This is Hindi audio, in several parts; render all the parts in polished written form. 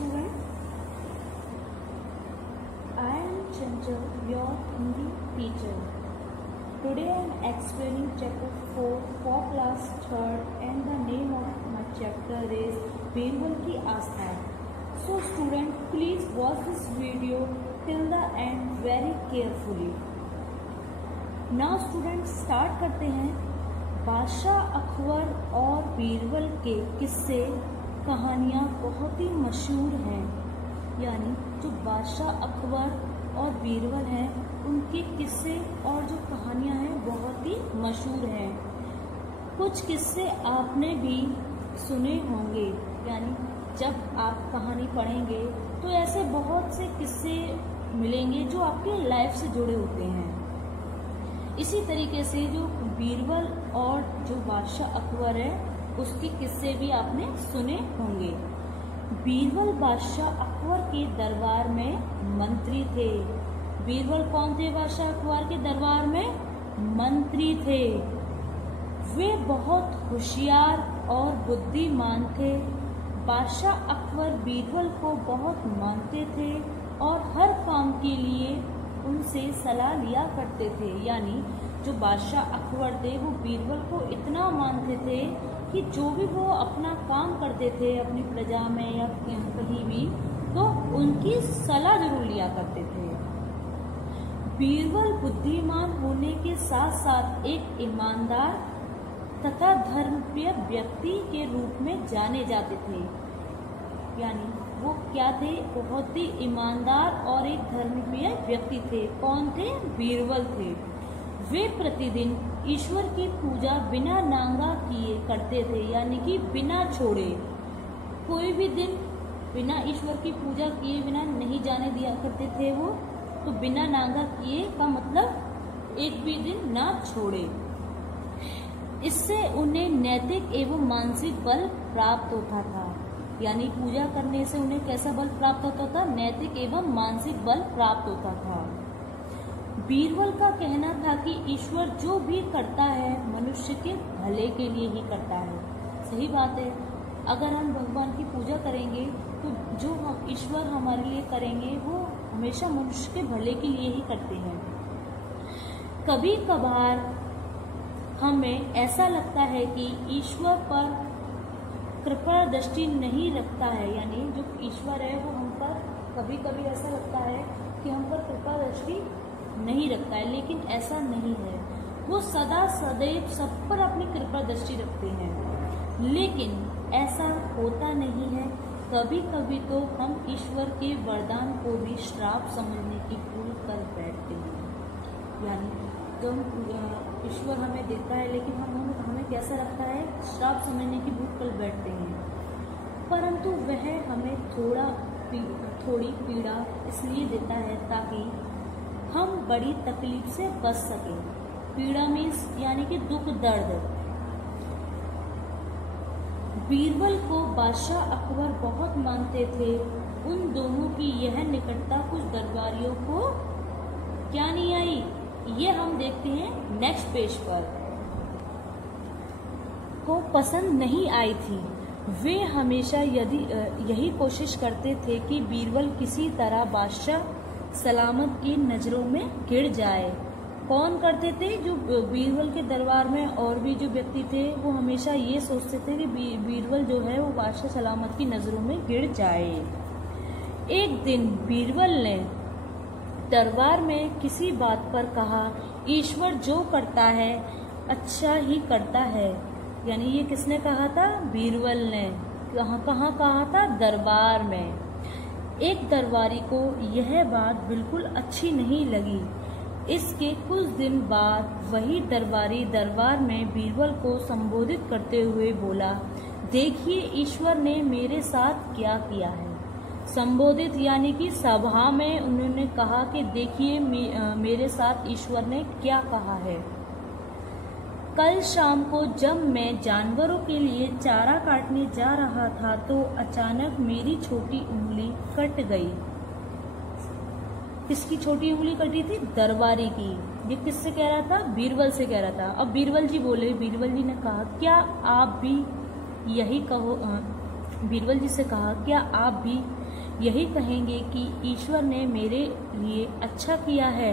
student, I am Chanchal, your Hindi teacher. Today I am explaining chapter 4 for class 3rd and the name of my chapter is Birbal की आस्था. So student, please watch this video till the end very carefully. Now student, start करते हैं. बादशाह अकबर और बीरबल के किस्से कहानियाँ बहुत ही मशहूर हैं. यानी जो बादशाह अकबर और बीरबल हैं उनके किस्से और जो कहानियाँ हैं बहुत ही मशहूर हैं. कुछ किस्से आपने भी सुने होंगे. यानी जब आप कहानी पढ़ेंगे तो ऐसे बहुत से किस्से मिलेंगे जो आपके लाइफ से जुड़े होते हैं. इसी तरीके से जो बीरबल और जो बादशाह अकबर है उसके किस्से भी आपने सुने होंगे. बीरबल बादशाह अकबर के दरबार में मंत्री थे. बीरबल कौन थे? बादशाह अकबर के दरबार में मंत्री थे. वे बहुत होशियार और बुद्धिमान थे. बादशाह अकबर बीरबल को बहुत मानते थे और हर काम के लिए उनसे सलाह लिया करते थे. यानी जो बादशाह अकबर थे वो बीरबल को इतना मानते थे कि जो भी वो अपना काम करते थे अपनी प्रजा में या कहीं भी तो उनकी सलाह जरूर लिया करते थे. बीरबल बुद्धिमान होने के साथ साथ एक ईमानदार तथा धर्मप्रिय व्यक्ति के रूप में जाने जाते थे. यानी वो क्या थे? बहुत ही ईमानदार और एक धर्मप्रिय व्यक्ति थे. कौन थे? बीरबल थे. वे प्रतिदिन ईश्वर की पूजा बिना नांगा किए करते थे. यानी कि बिना छोड़े कोई भी दिन बिना ईश्वर की पूजा किए बिना नहीं जाने दिया करते थे वो. तो बिना नांगा किए का मतलब एक भी दिन ना छोड़े. इससे उन्हें नैतिक एवं मानसिक बल प्राप्त होता था. यानी पूजा करने से उन्हें कैसा बल प्राप्त होता था? नैतिक एवं मानसिक बल प्राप्त होता था. बीरबल का कहना था कि ईश्वर जो भी करता है मनुष्य के भले के लिए ही करता है. सही बात है. अगर हम भगवान की पूजा करेंगे तो जो हम ईश्वर हमारे लिए करेंगे वो हमेशा मनुष्य के भले के लिए ही करते हैं. कभी कभार हमें ऐसा लगता है कि ईश्वर पर कृपा दृष्टि नहीं रखता है. यानी जो ईश्वर है वो हम पर कभी कभी ऐसा लगता है कि हम पर कृपा दृष्टि नहीं रखता है, लेकिन ऐसा नहीं है. वो सदा सदैव सब पर अपनी कृपा दृष्टि रखते हैं. लेकिन ऐसा होता नहीं है. कभी कभी तो हम ईश्वर के वरदान को भी श्राप समझने की भूल कर बैठते हैं. यानी जब ईश्वर हमें देता है लेकिन हमें कैसा लगता है? श्राप समझने की भूल कर बैठते हैं. परंतु वह हमें थोड़ी पीड़ा इसलिए देता है ताकि हम बड़ी तकलीफ से बच सकें. पीड़ा मीन्स यानी कि दुख दर्द. बीरबल को बादशाह अकबर बहुत मानते थे. उन दोनों की यह निकटता कुछ दरबारियों को क्या नहीं आई, ये हम देखते हैं नेक्स्ट पेज पर, को पसंद नहीं आई थी. वे हमेशा यही कोशिश करते थे कि बीरबल किसी तरह बादशाह सलामत की नजरों में गिर जाए. कौन करते थे? जो बीरबल के दरबार में और भी जो व्यक्ति थे वो हमेशा ये सोचते थे कि बीरबल जो है वो बादशाह सलामत की नजरों में गिर जाए. एक दिन बीरबल ने दरबार में किसी बात पर कहा, ईश्वर जो करता है अच्छा ही करता है. यानी ये किसने कहा था? बीरबल ने. कहाँ कहा था? दरबार में. एक दरबारी को यह बात बिल्कुल अच्छी नहीं लगी. इसके कुछ दिन बाद वही दरबारी दरबार में बीरबल को संबोधित करते हुए बोला, देखिए ईश्वर ने मेरे साथ क्या किया है. संबोधित यानी कि सभा में उन्होंने कहा कि देखिए मेरे साथ ईश्वर ने क्या कहा है. कल शाम को जब मैं जानवरों के लिए चारा काटने जा रहा था तो अचानक मेरी छोटी उंगली कट गई. किसकी छोटी उंगली कटी थी? दरबारी की. ये किससे कह रहा था? बीरबल से कह रहा था. अब बीरबल जी बोले. बीरबल जी ने कहा, क्या आप भी यही कहो? बीरबल जी से कहा, क्या आप भी यही कहेंगे कि ईश्वर ने मेरे लिए अच्छा किया है।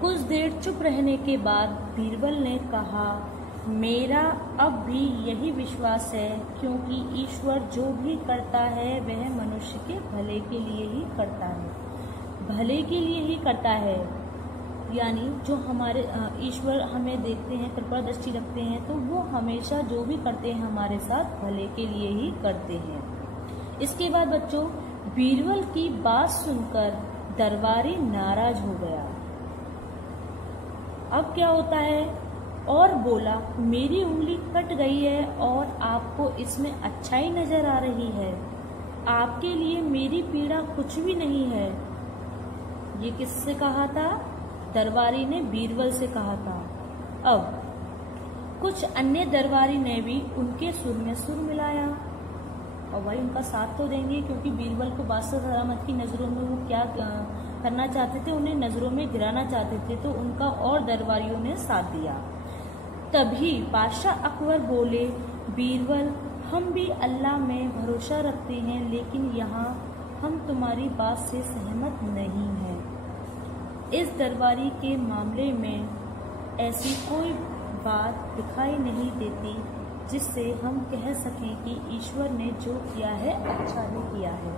कुछ देर चुप रहने के बाद बीरबल ने कहा, मेरा अब भी यही विश्वास है, क्योंकि ईश्वर जो भी करता है वह मनुष्य के भले के लिए ही करता है, भले के लिए ही करता है। यानी जो हमारे ईश्वर हमें देखते हैं, कृपा दृष्टि रखते हैं, तो वो हमेशा जो भी करते हैं हमारे साथ भले के लिए ही करते हैं। इसके बाद बच्चों, बीरबल की बात सुनकर दरबारी नाराज हो गया। अब क्या होता है, और बोला, मेरी उंगली कट गई है और आपको इसमें अच्छाई नजर आ रही है। आपके लिए मेरी पीड़ा कुछ भी नहीं है। ये किससे कहा था? दरबारी ने बीरबल से कहा था। अब कुछ अन्य दरबारी ने भी उनके सुर में सुर मिलाया, और भाई उनका साथ तो देंगे, क्योंकि बीरबल को बादशाह सलामत की नज़रों में वो क्या करना चाहते थे, उन्हें नज़रों में गिराना चाहते थे, तो उनका और दरबारियों ने साथ दिया। तभी बादशाह अकबर बोले, बीरबल, हम भी अल्लाह में भरोसा रखते हैं, लेकिन यहाँ हम तुम्हारी बात से सहमत नहीं हैं। इस दरबारी के मामले में ऐसी कोई बात दिखाई नहीं देती जिससे हम कह सकें कि ईश्वर ने जो किया है अच्छा ही किया है।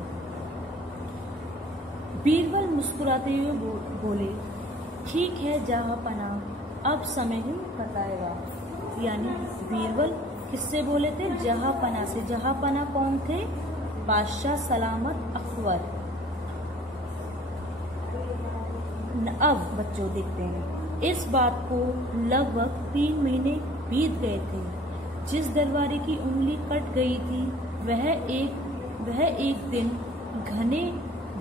बीरबल मुस्कुराते हुए बोले, ठीक है जहाँपना, अब समय ही बताएगा। यानी बीरबल किससे बोले थे? जहाँपना से। जहाँपना कौन थे? बादशाह सलामत अकबर। अब बच्चों देखते हैं, इस बात को लगभग 3 महीने बीत गए थे। जिस दरबारी की उंगली कट गई थी वह एक दिन घने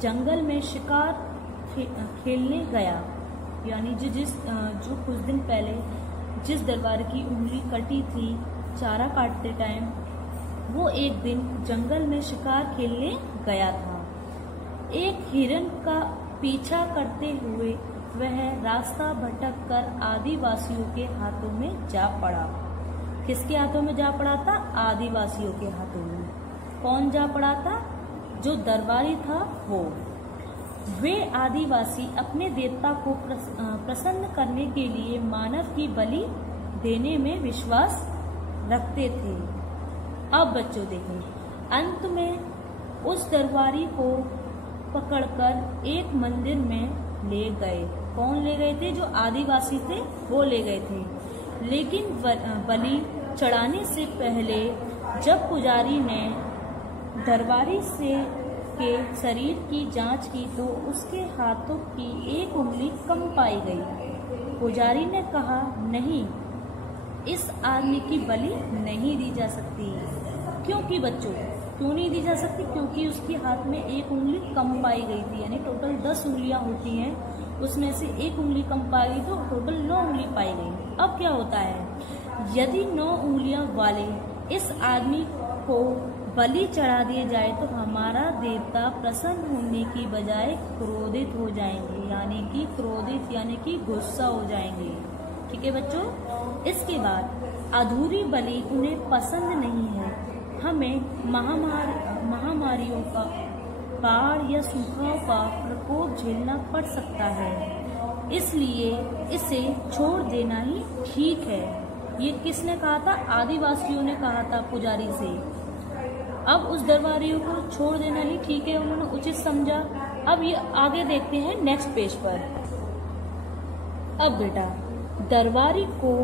जंगल में शिकार खेलने गया। यानी जो कुछ दिन पहले जिस दरबार की उंगली कटी थी चारा काटते टाइम, वो एक दिन जंगल में शिकार खेलने गया था। एक हिरन का पीछा करते हुए वह रास्ता भटक कर आदिवासियों के हाथों में जा पड़ा। किसके हाथों में जा पड़ा था? आदिवासियों के हाथों में। कौन जा पड़ा था? जो दरबारी था वो। वे आदिवासी अपने देवता को प्रसन्न करने के लिए मानव की बलि देने में विश्वास रखते थे। अब बच्चों देखें, अंत में उस दरबारी को पकड़कर एक मंदिर में ले गए। कौन ले गए थे? जो आदिवासी थे वो ले गए थे। लेकिन बलि चढ़ाने से पहले जब पुजारी ने दरबारी के शरीर की जांच की तो उसके हाथों की एक उंगली कम पाई गई। पुजारी ने कहा, नहीं, इस आदमी की बलि नहीं दी जा सकती। क्योंकि बच्चों क्यों नहीं दी जा सकती? क्योंकि उसके हाथ में एक उंगली कम पाई गई थी। यानी टोटल 10 उंगलियां होती हैं, उसमें से एक उंगली कम पाई गई तो टोटल 9 उंगली पाई गई। अब क्या होता है, यदि 9 उंगलियां वाले इस आदमी को बलि चढ़ा दिए जाए तो हमारा देवता प्रसन्न होने की बजाय क्रोधित हो जाएंगे। यानी कि क्रोधित यानी कि गुस्सा हो जाएंगे। ठीक है बच्चों। इसके बाद अधूरी बलि उन्हें पसंद नहीं है। हमें महामारियों का, बाढ़ या सूखाओं का प्रकोप झेलना पड़ सकता है, इसलिए इसे छोड़ देना ही ठीक है। ये किसने कहा था? आदिवासियों ने कहा था पुजारी से। अब उस दरबारियों को छोड़ देना ही ठीक है, उन्होंने उचित समझा। अब ये आगे देखते हैं नेक्स्ट पेज पर। अब बेटा दरबारी को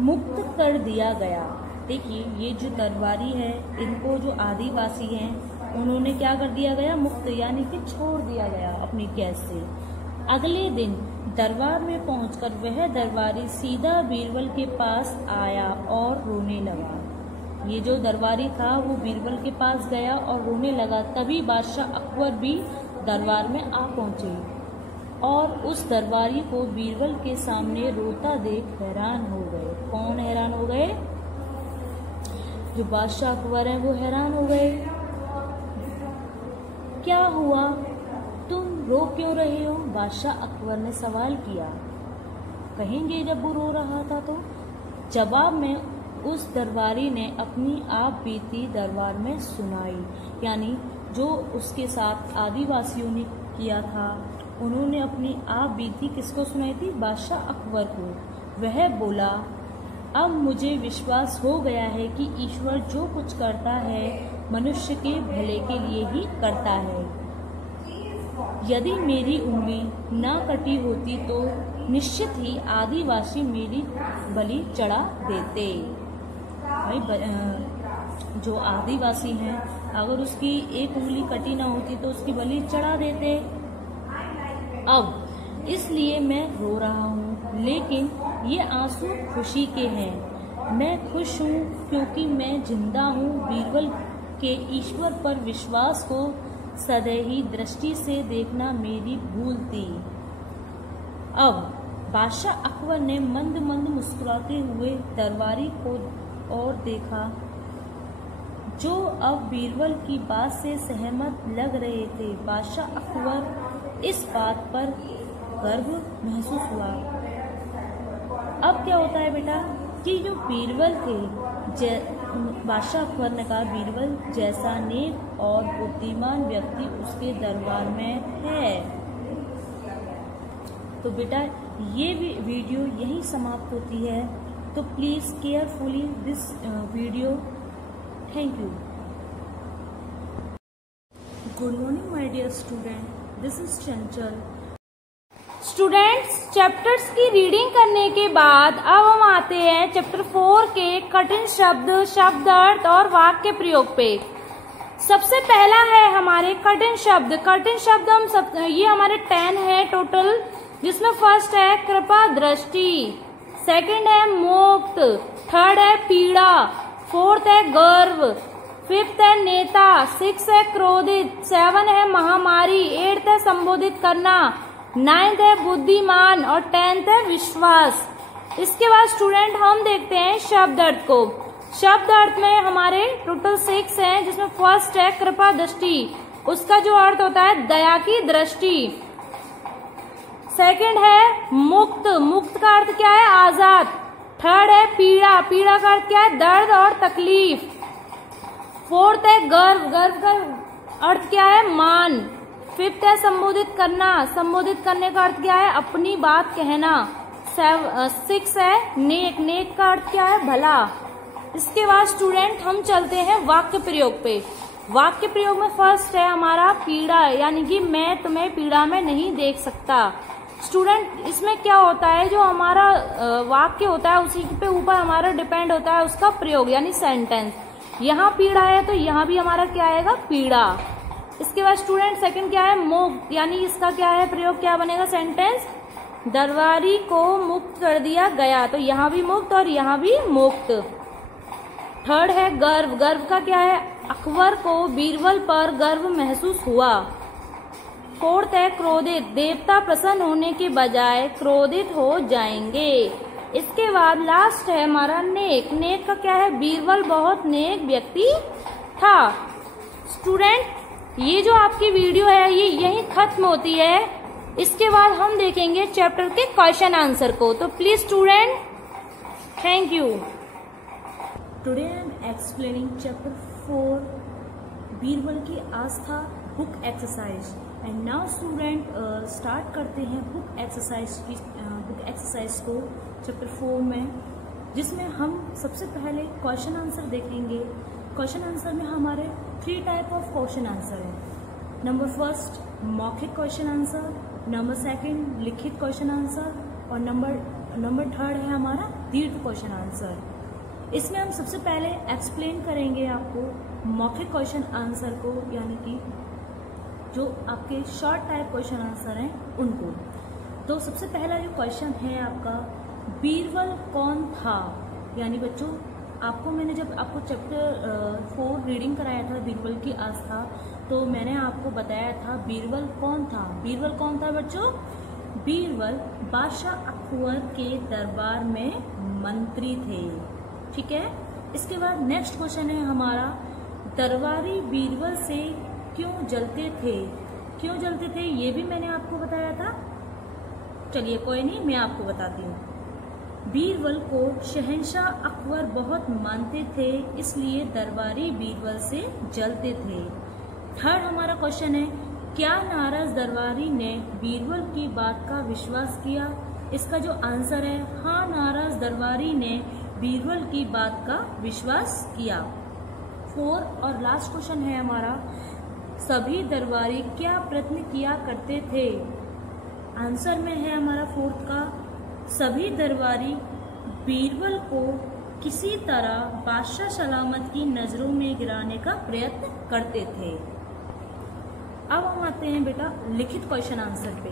मुक्त कर दिया गया। देखिए ये जो दरबारी है, इनको जो आदिवासी हैं उन्होंने क्या कर दिया गया? मुक्त, यानी कि छोड़ दिया गया अपनी कैद से। अगले दिन दरबार में पहुंचकर वह दरबारी सीधा बीरबल के पास आया और रोने लगा। ये जो दरबारी था वो बीरबल के पास गया और रोने लगा। तभी बादशाह अकबर भी दरबार में आ पहुंचे और उस दरबारी को बीरबल के सामने रोता देख हैरान हो गए। कौन हैरान हो गए? जो बादशाह अकबर हैं वो हैरान हो गए। क्या हुआ, तुम रो क्यों रहे हो? बादशाह अकबर ने सवाल किया। कहेंगे जब वो रो रहा था तो जवाब में उस दरबारी ने अपनी आप बीती दरबार में सुनाई, यानी जो उसके साथ आदिवासियों ने किया था, उन्होंने अपनी आप बीती किसको सुनाई थी? बादशाह अकबर को। वह बोला, अब मुझे विश्वास हो गया है कि ईश्वर जो कुछ करता है मनुष्य के भले के लिए ही करता है। यदि मेरी उंगली न कटी होती तो निश्चित ही आदिवासी मेरी बलि चढ़ा देते। भाई जो आदिवासी हैं, अगर उसकी एक उंगली कटी ना होती तो उसकी बलि चढ़ा देते। अब इसलिए मैं रो रहा हूँ, लेकिन ये आंसू खुशी के हैं। मैं खुश हूँ क्योंकि मैं जिंदा हूँ। बीरबल के ईश्वर पर विश्वास को सदैही दृष्टि से देखना मेरी भूल थी। अब बादशाह अकबर ने मंद मंद मुस्कुराते हुए दरबारी को और देखा, जो अब बीरबल की बात से सहमत लग रहे थे। बादशाह अकबर इस बात पर गर्व महसूस हुआ। अब क्या होता है बेटा कि जो बीरबल थे, बादशाह अकबर ने कहा, बीरबल जैसा नेक और बुद्धिमान व्यक्ति उसके दरबार में है। तो बेटा ये वीडियो यहीं समाप्त होती है। तो please carefully this video. Thank you. Good morning my dear student, this is Chanchal. Students, chapters की रीडिंग करने के बाद अब हम आते हैं चैप्टर 4 के कठिन शब्द, शब्द अर्थ और वाक्य प्रयोग पे। सबसे पहला है हमारे कठिन शब्द। कठिन शब्द ये हमारे 10 है टोटल, जिसमें फर्स्ट है कृपा दृष्टि, सेकंड है मुक्त, थर्ड है पीड़ा, फोर्थ है गर्व, फिफ्थ है नेता, सिक्स है क्रोधित, 7 है महामारी, 8th है संबोधित करना, 9th है बुद्धिमान और 10th है विश्वास। इसके बाद स्टूडेंट हम देखते हैं शब्द अर्थ को। शब्द अर्थ में हमारे टोटल 6 हैं, जिसमें फर्स्ट है कृपा दृष्टि, उसका जो अर्थ होता है दया की दृष्टि। सेकंड है मुक्त, मुक्त का अर्थ क्या है? आजाद। थर्ड है पीड़ा, पीड़ा का अर्थ क्या है? दर्द और तकलीफ। फोर्थ है गर्व, गर्व का अर्थ क्या है? मान। फिफ्थ है संबोधित करना, संबोधित करने का अर्थ क्या है? अपनी बात कहना। 6 है नेक, नेक का अर्थ क्या है? भला। इसके बाद स्टूडेंट हम चलते हैं वाक्य प्रयोग पे। वाक्य प्रयोग में फर्स्ट है हमारा पीड़ा, यानी कि मैं तुम्हें पीड़ा में नहीं देख सकता। स्टूडेंट इसमें क्या होता है, जो हमारा वाक्य होता है उसी पे ऊपर हमारा डिपेंड होता है उसका प्रयोग, यानी सेंटेंस। यहाँ पीड़ा है तो यहाँ भी हमारा क्या आएगा? पीड़ा। इसके बाद स्टूडेंट सेकंड क्या है? मुक्त, यानी इसका क्या है प्रयोग, क्या बनेगा सेंटेंस? दरबारी को मुक्त कर दिया गया, तो यहाँ भी मुक्त और यहाँ भी मुक्त। थर्ड है गर्व, गर्व का क्या है? अकबर को बीरबल पर गर्व महसूस हुआ। फोर्थ है क्रोधित, देवता प्रसन्न होने के बजाय क्रोधित हो जाएंगे। इसके बाद लास्ट है हमारा नेक, नेक का क्या है? बीरबल बहुत नेक व्यक्ति था। स्टूडेंट ये जो आपकी वीडियो है ये यहीं खत्म होती है। इसके बाद हम देखेंगे चैप्टर के क्वेश्चन आंसर को। तो please student, thank you. Today I am explaining chapter 4 Birbal की Aastha book exercise. And now student start करते हैं बुक एक्सरसाइज को चैप्टर 4 में, जिसमें हम सबसे पहले क्वेश्चन आंसर देखेंगे। क्वेश्चन आंसर में हमारे 3 टाइप ऑफ क्वेश्चन आंसर है। नंबर फर्स्ट मौखिक क्वेश्चन आंसर, नंबर सेकंड लिखित क्वेश्चन आंसर और नंबर थर्ड है हमारा दीर्घ क्वेश्चन आंसर। इसमें हम सबसे पहले एक्सप्लेन करेंगे आपको मौखिक क्वेश्चन आंसर को, यानी कि जो आपके शॉर्ट टाइप क्वेश्चन आंसर हैं उनको। तो सबसे पहला जो क्वेश्चन है आपका, बीरबल कौन था? यानी बच्चों आपको मैंने जब आपको चैप्टर 4 रीडिंग कराया था बीरबल की आस्था, तो मैंने आपको बताया था बीरबल कौन था। बीरबल कौन था बच्चों? बीरबल बादशाह अकबर के दरबार में मंत्री थे। ठीक है। इसके बाद नेक्स्ट क्वेश्चन है हमारा, दरबारी बीरबल से क्यों जलते थे? क्यों जलते थे ये भी मैंने आपको बताया था। चलिए कोई नहीं, मैं आपको बताती हूँ। बीरबल को शहंशाह अकबर बहुत मानते थे, इसलिए दरबारी बीरबल से जलते थे। थर्ड हमारा क्वेश्चन है, क्या नाराज दरबारी ने बीरबल की बात का विश्वास किया? इसका जो आंसर है, हाँ, नाराज दरबारी ने बीरबल की बात का विश्वास किया। फोर्थ और लास्ट क्वेश्चन है हमारा, सभी दरबारी क्या प्रयत्न किया करते थे? आंसर में है हमारा फोर्थ का, सभी दरबारी बीरबल को किसी तरह बादशाह सलामत की नजरों में गिराने का प्रयत्न करते थे। अब हम आते हैं बेटा लिखित क्वेश्चन आंसर पे,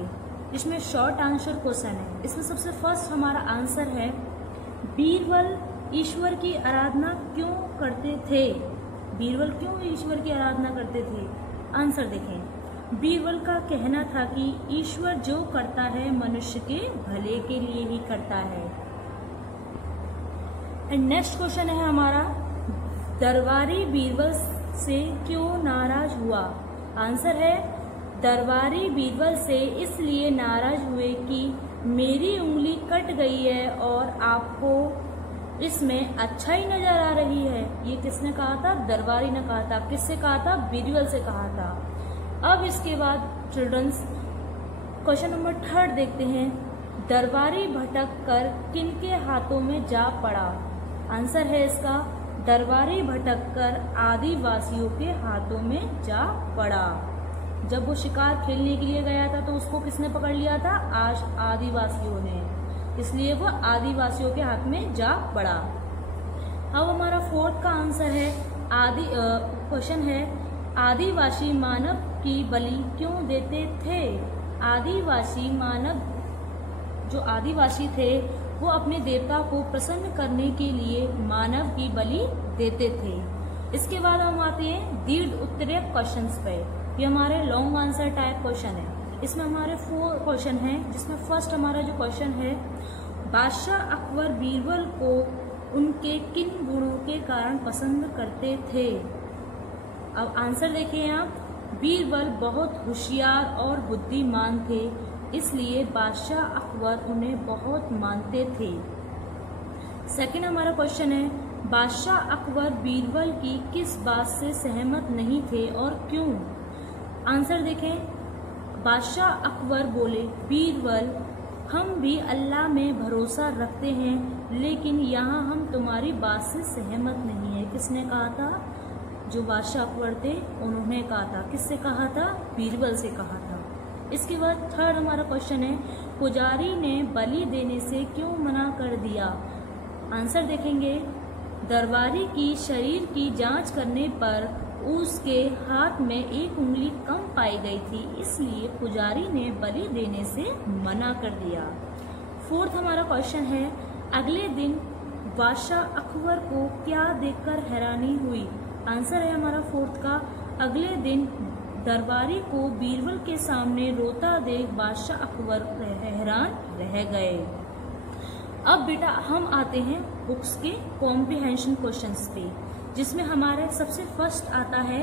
जिसमें शॉर्ट आंसर क्वेश्चन है। इसमें सबसे फर्स्ट हमारा आंसर है, बीरबल ईश्वर की आराधना क्यों करते थे? बीरबल क्यों ईश्वर की आराधना करते थे? आंसर देखें, बीरबल का कहना था कि ईश्वर जो करता है मनुष्य के भले के लिए ही करता है। एंड नेक्स्ट क्वेश्चन है हमारा, दरबारी बीरबल से क्यों नाराज हुआ? आंसर है, दरबारी बीरबल से इसलिए नाराज हुए कि मेरी उंगली कट गई है और आपको इसमें अच्छा ही नजर आ रही है। ये किसने कहा था? दरबारी ने कहा था। किससे कहा था? बीरबल से कहा था। अब इसके बाद चिल्ड्रंस क्वेश्चन नंबर थर्ड देखते हैं, दरबारी भटक कर किनके हाथों में जा पड़ा? आंसर है इसका, दरबारी भटक कर आदिवासियों के हाथों में जा पड़ा। जब वो शिकार खेलने के लिए गया था तो उसको किसने पकड़ लिया था? आज आदिवासियों ने, इसलिए वो आदिवासियों के हाथ में जा पड़ा। अब हमारा फोर्थ का आंसर है, क्वेश्चन है, आदिवासी मानव की बलि क्यों देते थे? आदिवासी मानव जो आदिवासी थे वो अपने देवता को प्रसन्न करने के लिए मानव की बलि देते थे। इसके बाद हम आते हैं दीर्घ उत्तरीय क्वेश्चंस पे। ये हमारे लॉन्ग आंसर टाइप क्वेश्चन है। इसमें हमारे 4 क्वेश्चन हैं, जिसमें फर्स्ट हमारा जो क्वेश्चन है, बादशाह अकबर बीरबल को उनके किन गुणों के कारण पसंद करते थे? अब आंसर देखिए आप, बीरबल बहुत होशियार और बुद्धिमान थे, इसलिए बादशाह अकबर उन्हें बहुत मानते थे। सेकंड हमारा क्वेश्चन है, बादशाह अकबर बीरबल की किस बात से सहमत नहीं थे और क्यों? आंसर देखें, बादशाह अकबर बोले, बीरबल हम भी अल्लाह में भरोसा रखते हैं, लेकिन यहाँ हम तुम्हारी बात से सहमत नहीं है। किसने कहा था? जो बादशाह अकबर थे उन्होंने कहा था। किससे कहा था? बीरबल से कहा था। इसके बाद थर्ड हमारा क्वेश्चन है, पुजारी ने बलि देने से क्यों मना कर दिया? आंसर देखेंगे, दरबारी की शरीर की जांच करने पर उसके हाथ में एक उंगली कम पाई गई थी, इसलिए पुजारी ने बलि देने से मना कर दिया। फोर्थ हमारा क्वेश्चन है, अगले दिन बादशाह अकबर को क्या देखकर हैरानी हुई? आंसर है हमारा फोर्थ का, अगले दिन दरबारी को बीरबल के सामने रोता देख बादशाह अकबर हैरान रह गए। अब बेटा हम आते हैं बुक्स के कॉम्प्रिहेंशन क्वेश्चंस पे, जिसमें हमारे सबसे फर्स्ट आता है,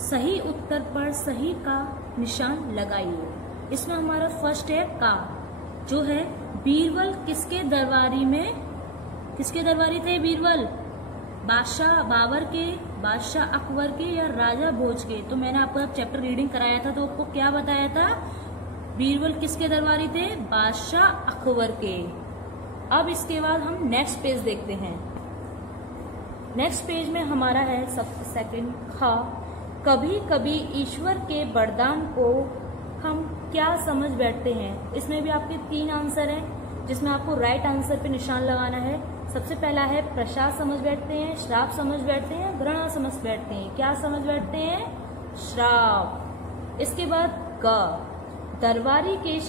सही उत्तर पर सही का निशान लगाइए। इसमें हमारा फर्स्ट है का, जो है बीरबल किसके दरबारी में, किसके दरबारी थे बीरबल? बादशाह बाबर के, बादशाह अकबर के या राजा भोज के? तो मैंने आपको चैप्टर रीडिंग कराया था तो आपको क्या बताया था? बीरबल किसके दरबारी थे? बादशाह अकबर के। अब इसके बाद हम नेक्स्ट पेज देखते हैं। नेक्स्ट पेज में हमारा है सबसे सेकंड खा, कभी कभी ईश्वर के वरदान को हम क्या समझ बैठते हैं? इसमें भी आपके 3 आंसर हैं, जिसमें आपको राइट आंसर पे निशान लगाना है। सबसे पहला है प्रसाद समझ बैठते हैं, श्राप समझ बैठते हैं, घृणा समझ बैठते हैं। क्या समझ बैठते हैं? श्राप। इसके बाद ग, दरबारी के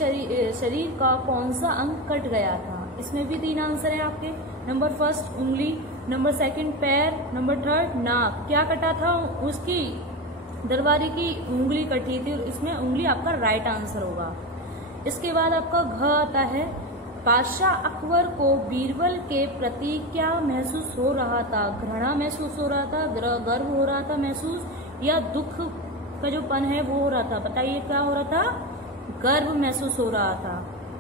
शरीर का कौन सा अंग कट गया था? इसमें भी 3 आंसर है आपके। नंबर फर्स्ट उंगली, नंबर सेकंड पैर, नंबर थर्ड नाक। क्या कटा था? उसकी दरबारी की उंगली कटी थी, और इसमें उंगली आपका राइट आंसर होगा। इसके बाद आपका घ आता है, बादशाह अकबर को बीरबल के प्रति क्या महसूस हो रहा था? घृणा महसूस हो रहा था, गर्व हो रहा था महसूस, या दुख का जो पन है वो हो रहा था? बताइए क्या हो रहा था? गर्व महसूस हो रहा था।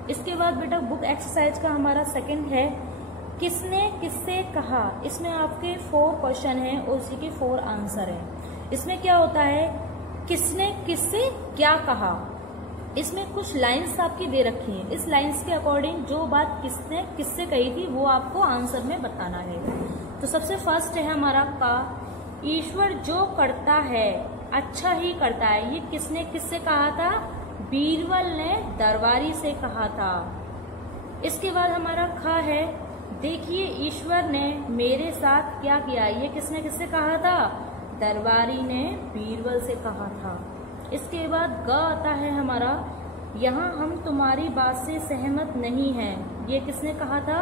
इसके बाद बेटा बुक एक्सरसाइज का हमारा सेकंड है किसने किससे कहा। इसमें आपके 4 क्वेश्चन हैं और उसी के 4 आंसर हैं। इसमें क्या होता है, किसने किससे क्या कहा। इसमें कुछ लाइंस आपकी दे रखी हैं, इस लाइंस के अकॉर्डिंग जो बात किसने किससे कही थी वो आपको आंसर में बताना है। तो सबसे फर्स्ट है हमारा का, ईश्वर जो करता है अच्छा ही करता है। ये किसने किससे कहा था, बीरबल ने दरबारी से कहा था। इसके बाद हमारा खा है, देखिए ईश्वर ने मेरे साथ क्या किया। ये किसने किससे कहा था, दरबारी ने बीरबल से कहा था। इसके बाद ग आता है हमारा, यहाँ हम तुम्हारी बात से सहमत नहीं हैं। ये किसने कहा था,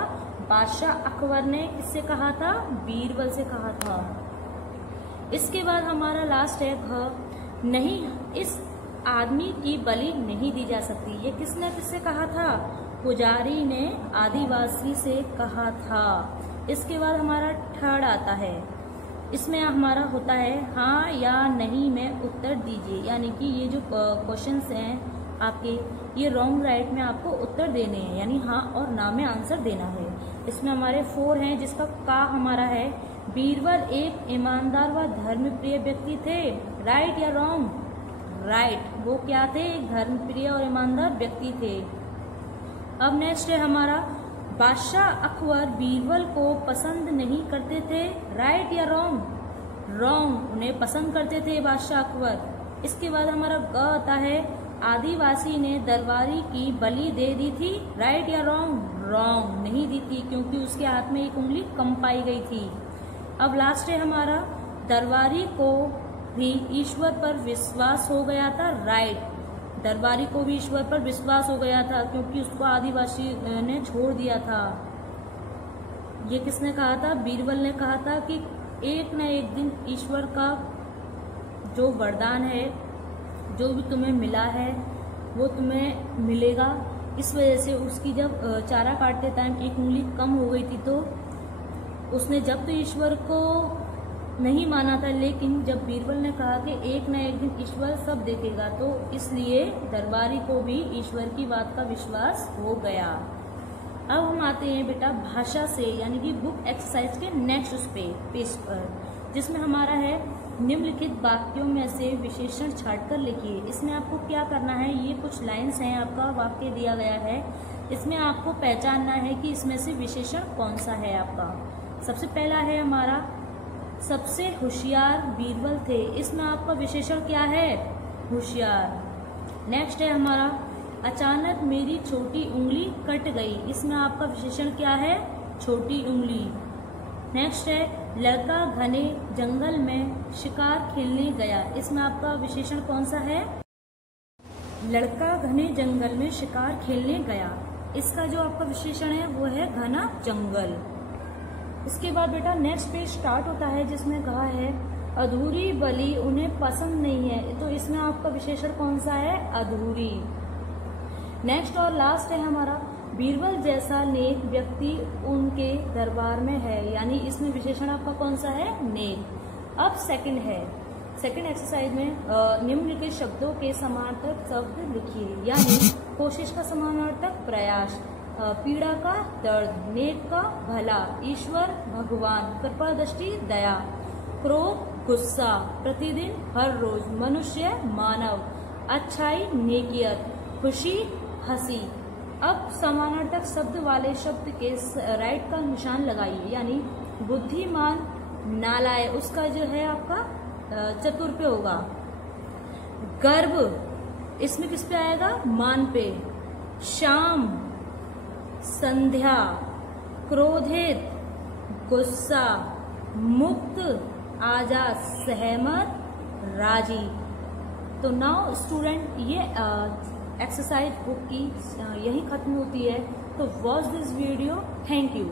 बादशाह अकबर ने किससे कहा था, बीरबल से कहा था। इसके बाद हमारा लास्ट है घ, नहीं इस आदमी की बलि नहीं दी जा सकती। ये किसने किससे कहा था, पुजारी ने आदिवासी से कहा था। इसके बाद हमारा थर्ड आता है, इसमें हमारा होता है हाँ या नहीं में उत्तर दीजिए। यानी कि ये जो क्वेश्चंस हैं आपके, ये रॉन्ग राइट में आपको उत्तर देने हैं, यानी हाँ और ना में आंसर देना है। इसमें हमारे 4 हैं, जिसका का हमारा है, बीरबल एक ईमानदार व धर्मप्रिय व्यक्ति थे। राइट या रॉन्ग, राइट, वो क्या थे, धर्मप्रिय और ईमानदार व्यक्ति थे। अब नेक्स्ट है हमारा, बादशाह अकबर बीरबल को पसंद नहीं करते थे। राइट या रॉन्ग, रॉन्ग, उन्हें पसंद करते थे बादशाह अकबर। इसके बाद हमारा ग आता है, आदिवासी ने दरबारी की बलि दे दी थी। राइट या रॉन्ग, रॉन्ग, नहीं दी थी क्योंकि उसके हाथ में एक उंगली कम पाई गई थी। अब लास्ट है हमारा, दरबारी को भी ईश्वर पर विश्वास हो गया था। राइट, दरबारी को भी ईश्वर पर विश्वास हो गया था क्योंकि उसको आदिवासी ने छोड़ दिया था। ये किसने कहा था, बीरबल ने कहा था कि एक न एक दिन ईश्वर का जो वरदान है, जो भी तुम्हें मिला है वो तुम्हें मिलेगा। इस वजह से उसकी जब चारा काटते टाइम एक उंगली कम हो गई थी तो उसने जब तो ईश्वर को नहीं माना था, लेकिन जब बीरबल ने कहा कि एक न एक दिन ईश्वर सब देखेगा, तो इसलिए दरबारी को भी ईश्वर की बात का विश्वास हो गया। अब हम आते हैं बेटा भाषा से, यानी कि बुक एक्सरसाइज के नेक्स्ट उस पेज पर, जिसमें हमारा है निम्नलिखित वाक्यों में से विशेषण छांटकर लिखिए। इसमें आपको क्या करना है, ये कुछ लाइन्स हैं, आपका वाक्य दिया गया है, इसमें आपको पहचानना है कि इसमें से विशेषण कौन सा है आपका। सबसे पहला है हमारा, सबसे होशियार बीरबल थे। इसमें आपका विशेषण क्या है, होशियार। नेक्स्ट है हमारा, अचानक मेरी छोटी उंगली कट गई। इसमें आपका विशेषण क्या है, छोटी उंगली। नेक्स्ट है, लड़का घने जंगल में शिकार खेलने गया। इसमें आपका विशेषण कौन सा है, लड़का घने जंगल में शिकार खेलने गया। इसका जो आपका विशेषण है वो है घना जंगल। इसके बाद बेटा नेक्स्ट पेज स्टार्ट होता है, जिसमें कहा है अधूरी बलि उन्हें पसंद नहीं है। तो इसमें आपका विशेषण कौन सा है, अधूरी। नेक्स्ट और लास्ट है हमारा, बीरबल जैसा नेक व्यक्ति उनके दरबार में है। यानी इसमें विशेषण आपका कौन सा है, नेक। अब सेकंड है, सेकंड एक्सरसाइज में निम्नलिखित शब्दों के समानार्थक शब्द लिखिए। यानी कोशिश का समानार्थक प्रयास, पीड़ा का दर्द, नेक का भला, ईश्वर भगवान, कृपा दृष्टि दया, क्रोध गुस्सा, प्रतिदिन हर रोज, मनुष्य मानव, अच्छाई नेकियत, खुशी हंसी। अब समानार्थक शब्द वाले शब्द के राइट का निशान लगाइए। यानी बुद्धिमान नालायक, उसका जो है आपका चतुर पे होगा। गर्व इसमें किस पे आएगा, मान पे। शाम संध्या, क्रोधित गुस्सा, मुक्त आजाद, सहमत राजी। तो नाउ स्टूडेंट, ये एक्सरसाइज बुक की यही खत्म होती है। तो watch this video, thank you.